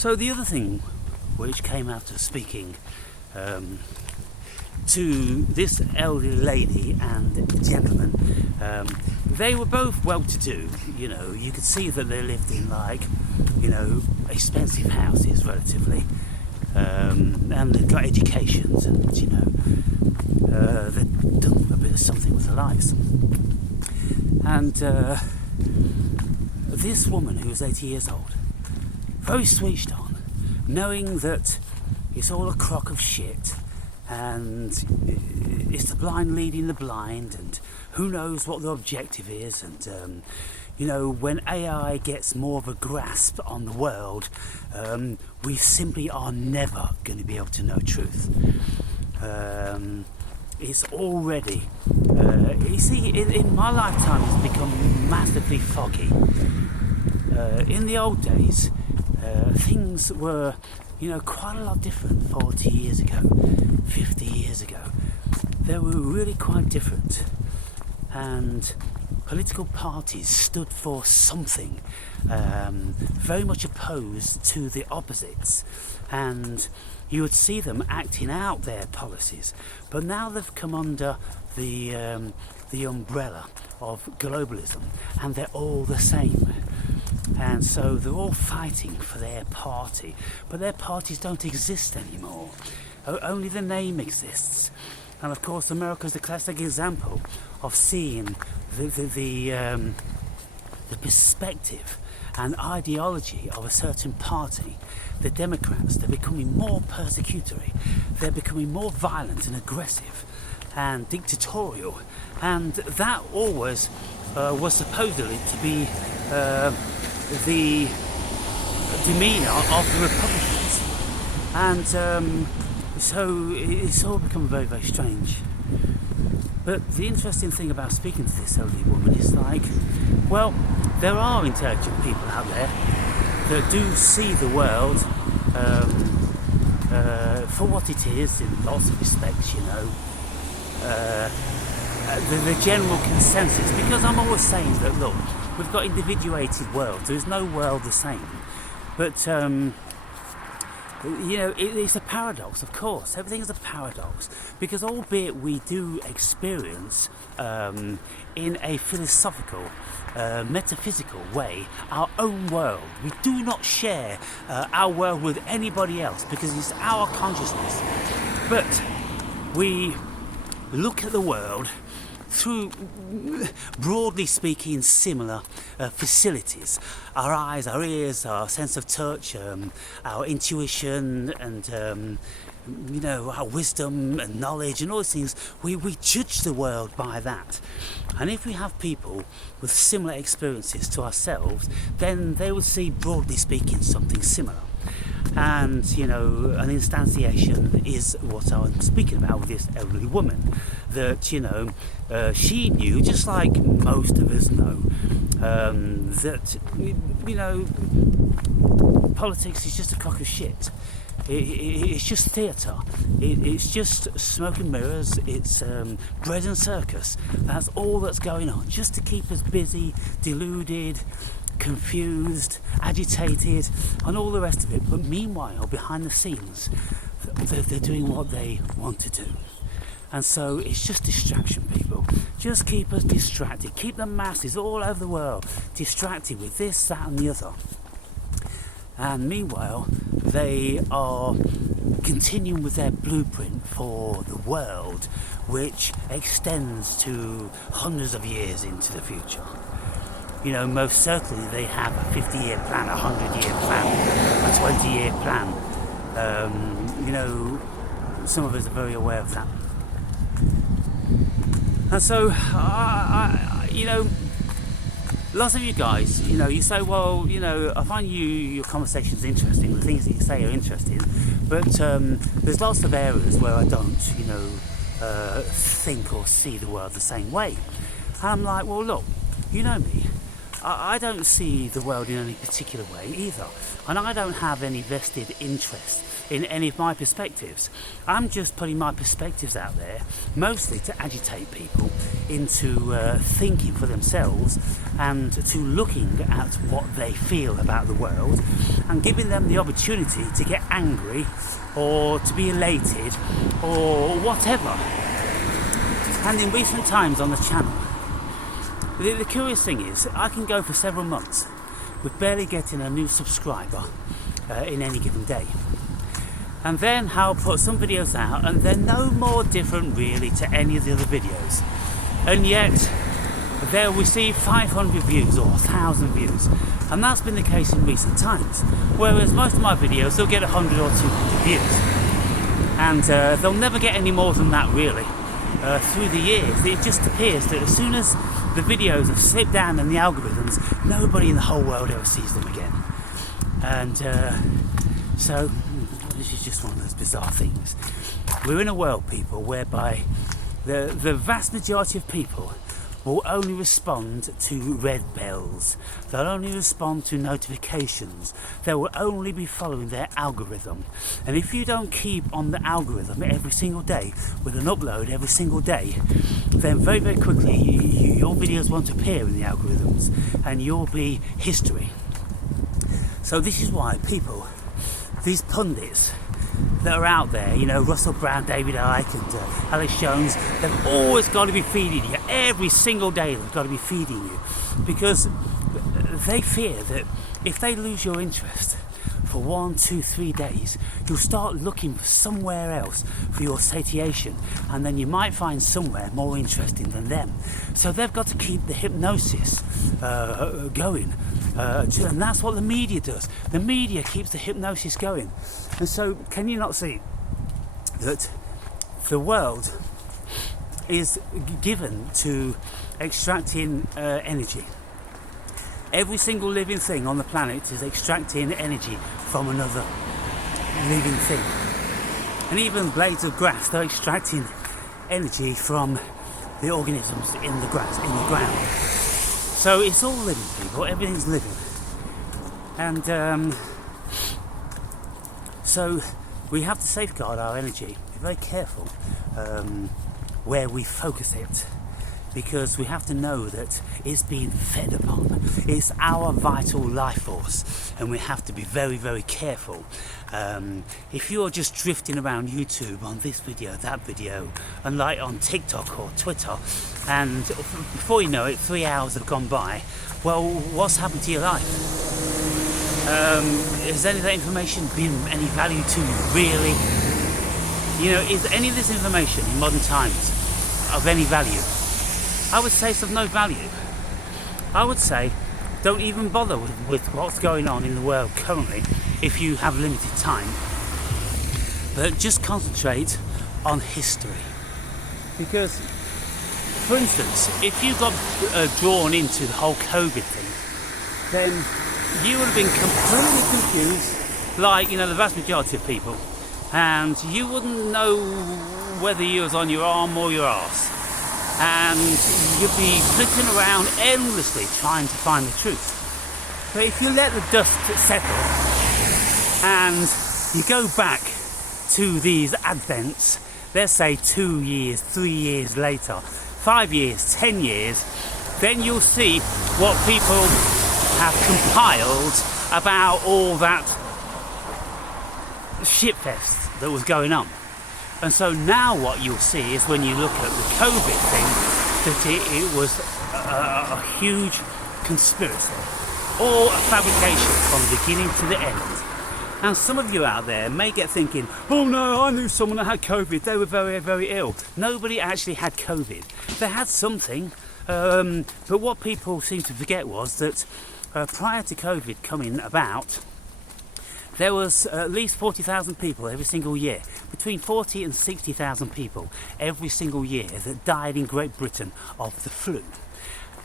So the other thing which came out of speaking to this elderly lady and gentleman, they were both well-to-do. You could see that they lived in expensive houses relatively, and they'd got educations, and they'd done a bit of something with their lives. And this woman, who was 80 years old, very switched on, knowing that it's all a crock of shit, and it's the blind leading the blind, and who knows what the objective is, and when AI gets more of a grasp on the world, we simply are never going to be able to know truth. It's already, in my lifetime it's become massively foggy. In the old days, things were quite a lot different 40 years ago, 50 years ago. They were really quite different, and political parties stood for something very much opposed to the opposites, and you would see them acting out their policies. But now they've come under the umbrella of globalism, and they're all the same. And so they're all fighting for their party, but their parties don't exist anymore. Only the name exists. And of course, America's the classic example of seeing the perspective and ideology of a certain party. The Democrats, they're becoming more persecutory, they're becoming more violent and aggressive and dictatorial, and that always was supposedly to be the demeanour of the Republicans, and so it's all become very, very strange. But the interesting thing about speaking to this elderly woman is there are intelligent people out there that do see the world for what it is in lots of respects, the general consensus, because I'm always saying that, look, we've got individuated worlds, there is no world the same, but it's a paradox, of course. Everything is a paradox, because albeit we do experience in a philosophical, metaphysical way our own world. We do not share our world with anybody else because it's our consciousness. But we look at the world through, broadly speaking, similar facilities. Our eyes, our ears, our sense of touch, our intuition, and our wisdom and knowledge and all these things, we judge the world by that. And if we have people with similar experiences to ourselves, then they will see, broadly speaking, something similar. And an instantiation is what I'm speaking about with this elderly woman, that she knew, just like most of us know, that politics is just a crock of shit. It's just theatre. It's just smoke and mirrors. It's bread and circus. That's all that's going on, just to keep us busy, deluded, confused, agitated, and all the rest of it. But meanwhile, behind the scenes, they're doing what they want to do. And so it's just distraction, people. Just keep us distracted. Keep the masses all over the world distracted with this, that, and the other. And meanwhile, they are continuing with their blueprint for the world, which extends to hundreds of years into the future. Most certainly they have a 50-year plan, a 100-year plan, a 20-year plan. Some of us are very aware of that. And so, lots of you guys, you say, well, I find your conversations interesting, the things that you say are interesting, but there's lots of areas where I don't, think or see the world the same way. And I'm like, well, look, you know me. I don't see the world in any particular way either, and I don't have any vested interest in any of my perspectives. I'm just putting my perspectives out there, mostly to agitate people into thinking for themselves and to looking at what they feel about the world and giving them the opportunity to get angry or to be elated or whatever. And in recent times on the channel, the curious thing is I can go for several months with barely getting a new subscriber in any given day. And then I'll put some videos out and they're no more different really to any of the other videos. And yet they'll receive 500 views or 1,000 views. And that's been the case in recent times. Whereas most of my videos, they'll get 100 or 200 views. And they'll never get any more than that really. Through the years, it just appears that as soon as the videos have slipped down in the algorithms, nobody in the whole world ever sees them again. And so this is just one of those bizarre things. We're in a world, people, whereby the vast majority of people will only respond to red bells. They'll only respond to notifications. They will only be following their algorithm. And if you don't keep on the algorithm every single day with an upload every single day, then very, very quickly your videos won't appear in the algorithms and you'll be history. So this is why people, these pundits that are out there, you know, Russell Brand, David Icke and Alex Jones, they've always got to be feeding you. Every single day they've got to be feeding you, because they fear that if they lose your interest for 1, 2, 3 days, you'll start looking for somewhere else for your satiation, and then you might find somewhere more interesting than them. So they've got to keep the hypnosis going, and that's what the media does. The media keeps the hypnosis going. And so can you not see that the world is given to extracting energy? Every single living thing on the planet is extracting energy from another living thing. And even blades of grass, they're extracting energy from the organisms in the grass, in the ground. So it's all living, people, everything's living. And so we have to safeguard our energy, be very careful where we focus it, because we have to know that it's being fed upon. It's our vital life force, and we have to be very, very careful. If you're just drifting around YouTube on this video, that video, and like on TikTok or Twitter, and before you know it, 3 hours have gone by, well, what's happened to your life? Has any of that information been any value to you, really? You know, is any of this information in modern times of any value? I would say it's of no value. I would say don't even bother with what's going on in the world currently if you have limited time, but just concentrate on history. Because, for instance, if you got drawn into the whole COVID thing, then you would have been completely confused, like, you know, the vast majority of people, and you wouldn't know whether you was on your arm or your arse. And you'd be flicking around endlessly trying to find the truth. But if you let the dust settle and you go back to these advents, let's say 2 years, 3 years later, 5 years, 10 years, then you'll see what people have compiled about all that shitfest that was going on. And so now what you'll see is, when you look at the COVID thing, that it was a huge conspiracy, or a fabrication from the beginning to the end. And some of you out there may get thinking, oh no, I knew someone that had COVID, they were very, very ill. Nobody actually had COVID. They had something, but what people seem to forget was that prior to COVID coming about, there was at least 40,000 people every single year, between 40 and 60,000 people every single year that died in Great Britain of the flu.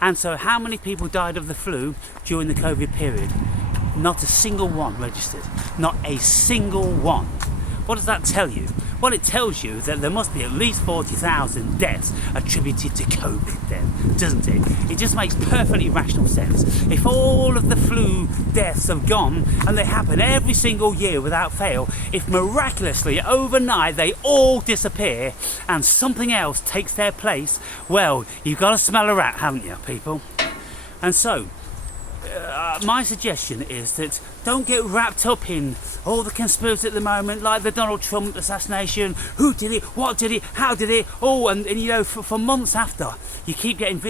And so how many people died of the flu during the COVID period? Not a single one registered. Not a single one. What does that tell you? Well, it tells you that there must be at least 40,000 deaths attributed to COVID then, doesn't it? It just makes perfectly rational sense. If all of the flu deaths have gone, and they happen every single year without fail, if miraculously overnight they all disappear and something else takes their place, well, you've got to smell a rat, haven't you, people? And so, my suggestion is that don't get wrapped up in all the conspiracy at the moment, like the Donald Trump assassination. Who did it? What did it? How did it? Oh, and you know, for months after, you keep getting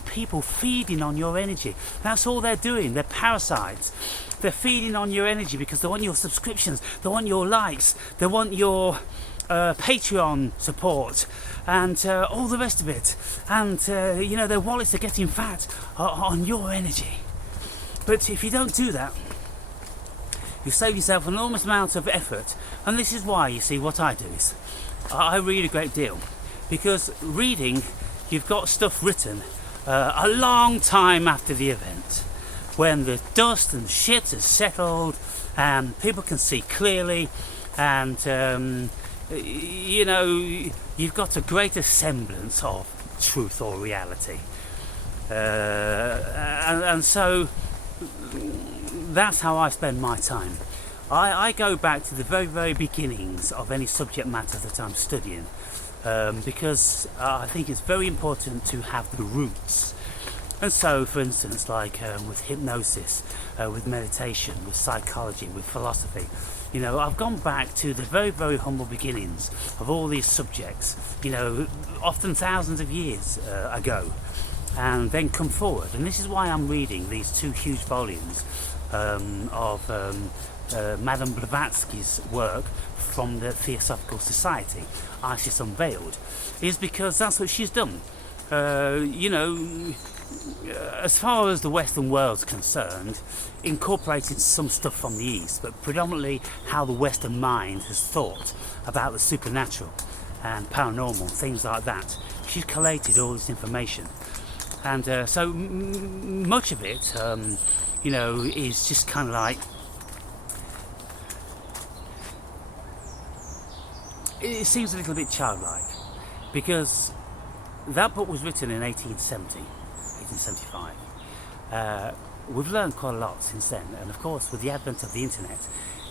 people feeding on your energy. That's all they're doing. They're parasites. They're feeding on your energy because they want your subscriptions, they want your likes, they want your Patreon support, and all the rest of it. And you know, their wallets are getting fat on your energy. But if you don't do that, you save yourself an enormous amount of effort. And this is why, you see, what I do is I read a great deal, because reading, you've got stuff written a long time after the event, when the dust and shit has settled and people can see clearly, and you know, you've got a greater semblance of truth or reality, and so that's how I spend my time. I go back to the very, very beginnings of any subject matter that I'm studying, because I think it's very important to have the roots. And so, for instance, like with hypnosis, with meditation, with psychology, with philosophy, you know, I've gone back to the very, very humble beginnings of all these subjects, you know, often thousands of years ago, and then come forward. And this is why I'm reading these two huge volumes of Madame Blavatsky's work from the Theosophical Society, Isis Unveiled, is because that's what she's done. You know, as far as the Western world's concerned, incorporated some stuff from the East, but predominantly how the Western mind has thought about the supernatural and paranormal, things like that. She's collated all this information, and so much of it, you know, is just kind of like, it seems a little bit childlike, because that book was written in 1875. We've learned quite a lot since then, and of course with the advent of the internet,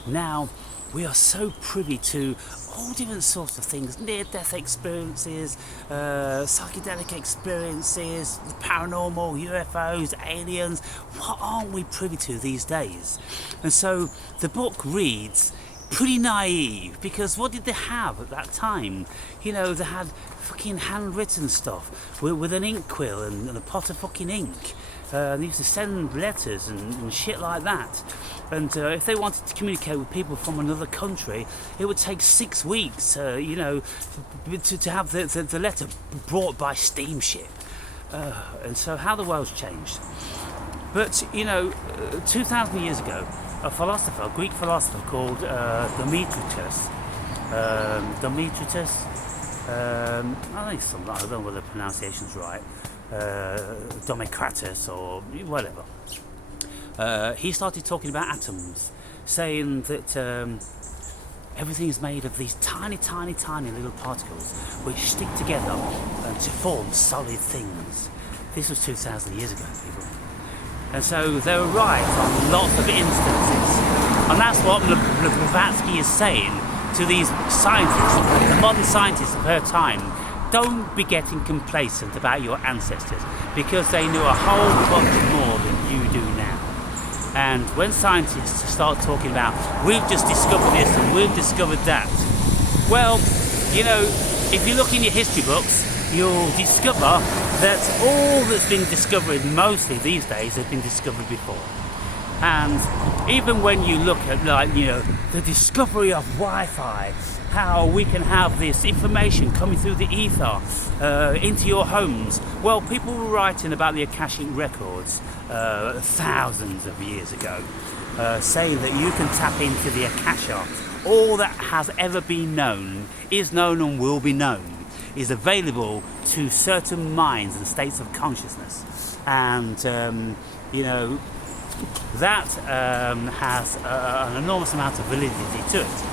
now we are so privy to all different sorts of things, near-death experiences, psychedelic experiences, the paranormal, UFOs, aliens. What aren't we privy to these days? And so the book reads pretty naive, because what did they have at that time? You know, they had fucking handwritten stuff with an ink quill and a pot of fucking ink. They used to send letters and shit like that. And if they wanted to communicate with people from another country, it would take 6 weeks, you know, to have the letter brought by steamship. And so how the world's changed. But, you know, 2,000 years ago, a philosopher, a Greek philosopher called Demetrius, I think something, I don't know whether the pronunciation's right, Democritus or whatever. He started talking about atoms, saying that everything is made of these tiny, tiny, tiny little particles which stick together to form solid things. This was 2,000 years ago, people. And so they were right on lots of instances. And that's what Blavatsky is saying to these scientists, the modern scientists of her time. Don't be getting complacent about your ancestors, because they knew a whole bunch more than you do now. And when scientists start talking about, we've just discovered this and we've discovered that, well, you know, if you look in your history books, you'll discover that all that's been discovered mostly these days has been discovered before. And even when you look at, like, you know, the discovery of Wi-Fi, how we can have this information coming through the ether into your homes. Well, people were writing about the Akashic records thousands of years ago, saying that you can tap into the Akasha. All that has ever been known, is known and will be known, is available to certain minds and states of consciousness. And, you know, that has an enormous amount of validity to it.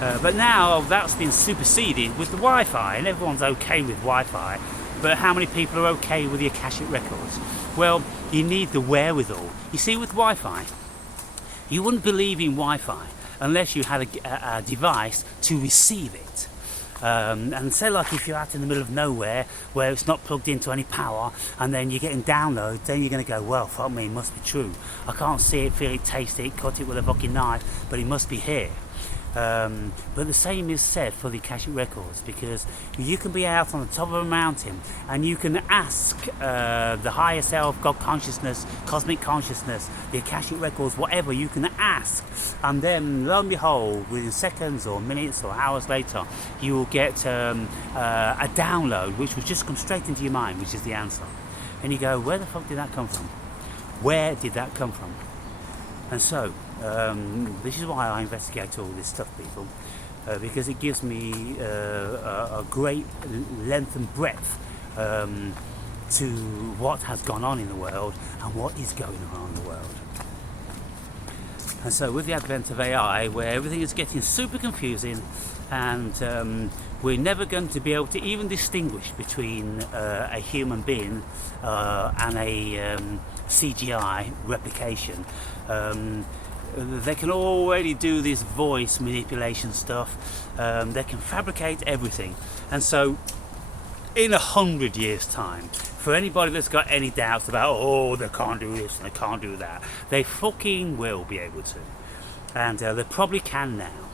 But now that's been superseded with the Wi-Fi, and everyone's okay with Wi-Fi. But how many people are okay with the Akashic records? Well, you need the wherewithal. You see, with Wi-Fi, you wouldn't believe in Wi-Fi unless you had a device to receive it. And say like if you're out in the middle of nowhere where it's not plugged into any power, and then you're getting downloads, then you're going to go, well, fuck me, it must be true. I can't see it, feel it, taste it, cut it with a fucking knife, but it must be here. But the same is said for the Akashic records, because you can be out on the top of a mountain and you can ask the higher self, God consciousness, cosmic consciousness, the Akashic records, whatever you can ask, and then lo and behold, within seconds or minutes or hours later, you will get a download which will just come straight into your mind, which is the answer. And you go, where the fuck did that come from? Where did that come from? And so, this is why I investigate all this stuff, people, because it gives me a great length and breadth to what has gone on in the world and what is going on in the world. And so with the advent of AI, where everything is getting super confusing, and we're never going to be able to even distinguish between a human being and a CGI replication. They can already do this voice manipulation stuff. They can fabricate everything. And so in 100 years time, for anybody that's got any doubts about, oh, they can't do this and they can't do that, they fucking will be able to. And they probably can now.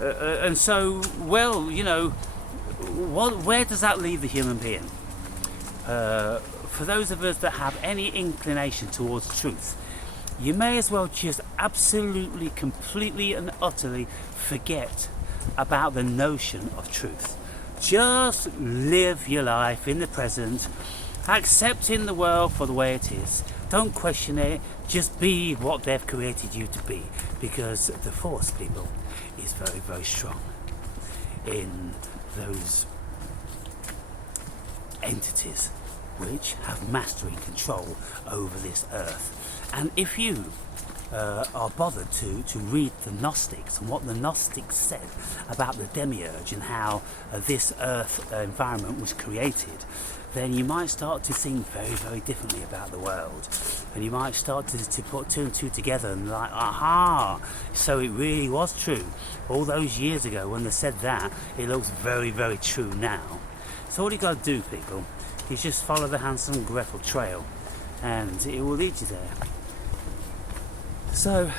And so, well, you know, where does that leave the human being? For those of us that have any inclination towards truth, you may as well just absolutely, completely and utterly forget about the notion of truth. Just live your life in the present, accepting the world for the way it is. Don't question it, just be what they've created you to be, because the force, people, is very, very strong in those entities which have mastery and control over this earth. And if you are bothered to read the Gnostics and what the Gnostics said about the demiurge and how this earth environment was created, then you might start to think very, very differently about the world. And you might start to put two and two together and like, aha, so it really was true. All those years ago when they said that, it looks very, very true now. So all you got to do, people, is just follow the Hansel and Gretel trail, and it will lead you there. So,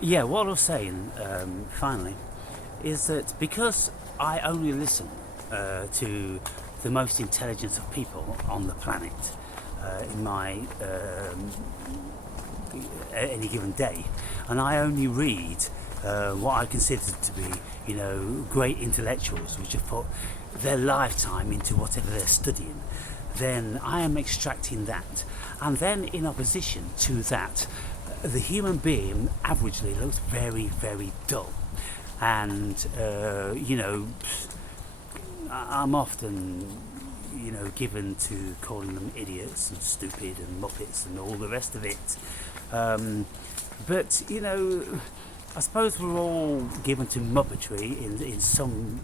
yeah, what I was saying, finally, is that because I only listen to the most intelligent of people on the planet in my any given day, and I only read what I consider to be, you know, great intellectuals which have put their lifetime into whatever they're studying, then I am extracting that. And then in opposition to that, the human being averagely looks very, very dull. And, you know, I'm often, you know, given to calling them idiots and stupid and muppets and all the rest of it. But, you know, I suppose we're all given to muppetry in some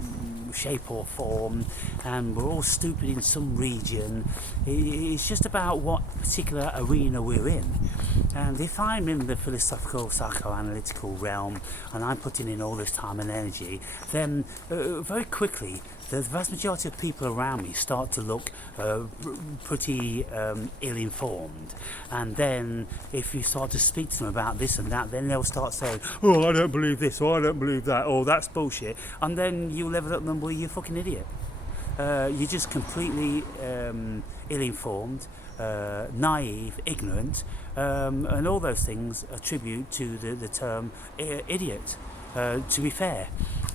shape or form, and we're all stupid in some region. It's just about what particular arena we're in. And if I'm in the philosophical, psychoanalytical realm, and I'm putting in all this time and energy, then very quickly the vast majority of people around me start to look pretty ill-informed. And then if you start to speak to them about this and that, then they'll start saying, oh, I don't believe this, or I don't believe that, or that's bullshit. And then you level up them, well, you're a fucking idiot. You're just completely ill-informed, naive, ignorant, and all those things attribute to the term idiot, to be fair.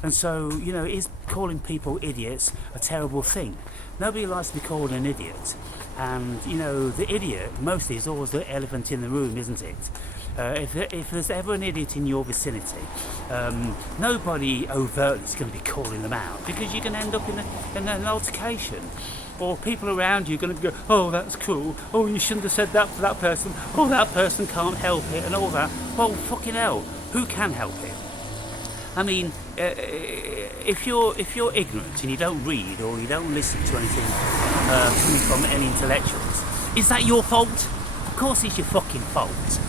And so, you know, is calling people idiots a terrible thing? Nobody likes to be called an idiot. And, you know, the idiot mostly is always the elephant in the room, isn't it? If there's ever an idiot in your vicinity, nobody overtly is going to be calling them out, because you can end up in an altercation. or people around you are going to go, oh, that's cool, oh, you shouldn't have said that to that person, oh, that person can't help it, and all that. Well, fucking hell, who can help it? I mean, if you're ignorant and you don't read or you don't listen to anything coming from any intellectuals, is that your fault? Of course it's your fucking fault.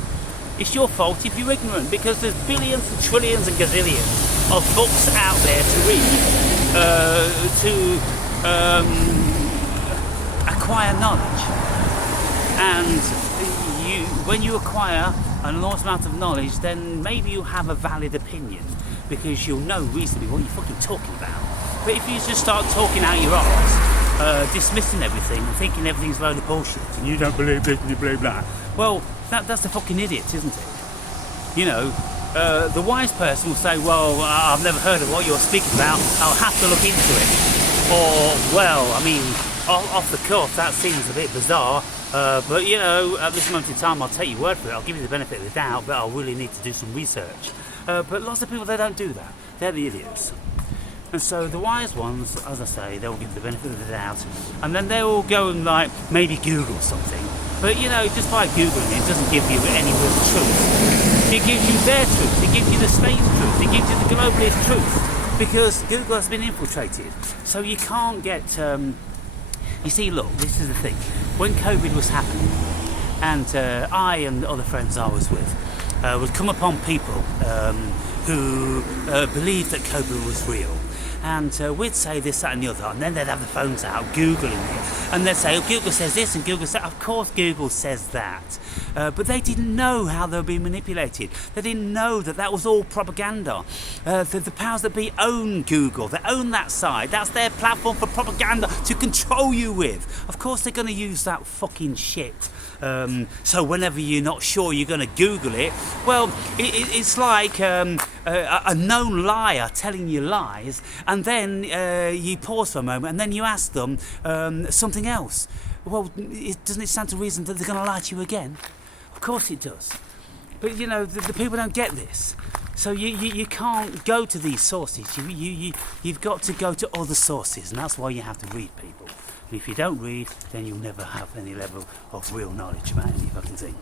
It's your fault if you're ignorant, because there's billions and trillions and gazillions of books out there to read to acquire knowledge. And when you acquire an enormous amount of knowledge, then maybe you have a valid opinion, because you'll know reasonably what you're fucking talking about. But if you just start talking out your arse, dismissing everything and thinking everything's a load of bullshit and you don't believe this and you believe that, well, that's the fucking idiot, isn't it? You know, the wise person will say, well, I've never heard of what you're speaking about, I'll have to look into it. Or, well, I mean, off the cuff, that seems a bit bizarre, but you know, at this moment in time, I'll take your word for it, I'll give you the benefit of the doubt, but I'll really need to do some research. But lots of people, they don't do that. They're the idiots. And so the wise ones, as I say, they'll give the benefit of the doubt, and then they'll go and like maybe Google something. But you know, just by Googling it doesn't give you any real truth. It gives you their truth, it gives you the state's truth, it gives you the globalist truth, because Google has been infiltrated. So you can't get, you see, look, this is the thing. When COVID was happening, and I and other friends I was with would come upon people who believed that COVID was real. And we'd say this, that and the other, and then they'd have the phones out, Googling it. And they'd say, oh, Google says this, and Google says, of course Google says that. But they didn't know how they were being manipulated. They didn't know that that was all propaganda. The powers that be own Google. They own that side. That's their platform for propaganda to control you with. Of course they're going to use that fucking shit. So whenever you're not sure you're going to Google it, well, it's like a known liar telling you lies, and then you pause for a moment and then you ask them something else. Well, doesn't it stand to reason that they're going to lie to you again? Of course it does. But you know, the people don't get this. So you can't go to these sources. You've got to go to other sources, and that's why you have to read, people. And if you don't read, then you'll never have any level of real knowledge about any fucking thing.